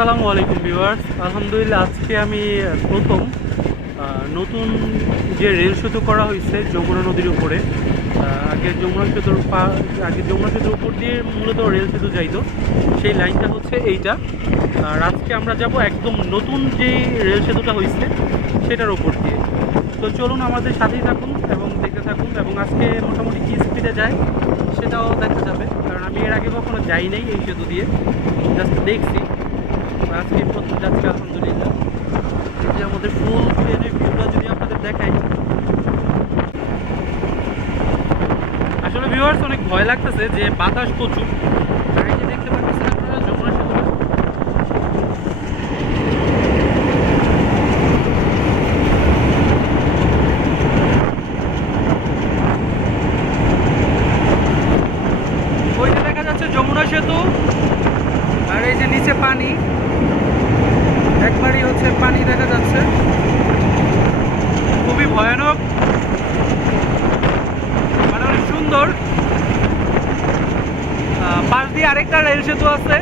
আসসালামু আলাইকুম ভিউয়ার্স। আলহামদুলিল্লাহ, আজকে আমি প্রথম নতুন যে রেল সেতু করা হয়েছে যমুনা নদীর উপরে। আগে যমুনা সেতুর উপর দিয়ে মূলত রেল সেতু যাইতো, সেই লাইনটা হচ্ছে এইটা। আর আজকে আমরা যাব একদম নতুন যেই রেল সেতুটা হয়েছে সেটার উপর দিয়ে। তো চলুন আমাদের সাথেই থাকুন এবং দেখতে থাকুন, এবং আজকে মোটামুটি কী স্পিডে যায় সেটাও দেখা যাবে, কারণ আমি এর আগে কখনো যাই নাই এই সেতু দিয়ে, জাস্ট দেখছি। আজকে প্রথম যাচ্ছি আলহামদুলিল্লাহ। এই যে আমাদের ফুল ট্রেনের ভিউটা যদি আপনাদের দেখাই, আসলে ভিউয়ার্স অনেক ভয় লাগতেছে যে বাতাস প্রচুর। আর এই যে দেখতে পাচ্ছেন আপনারা যমুনা সেতু, ওই যে দেখা যাচ্ছে যমুনা সেতু, আর এই যে নিচে পানি, একবারই হচ্ছে পানি দেখা যাচ্ছে, খুবই ভয়ানক, মানে অনেক সুন্দর। পাশ দিয়ে আরেকটা রেল সেতু আছে।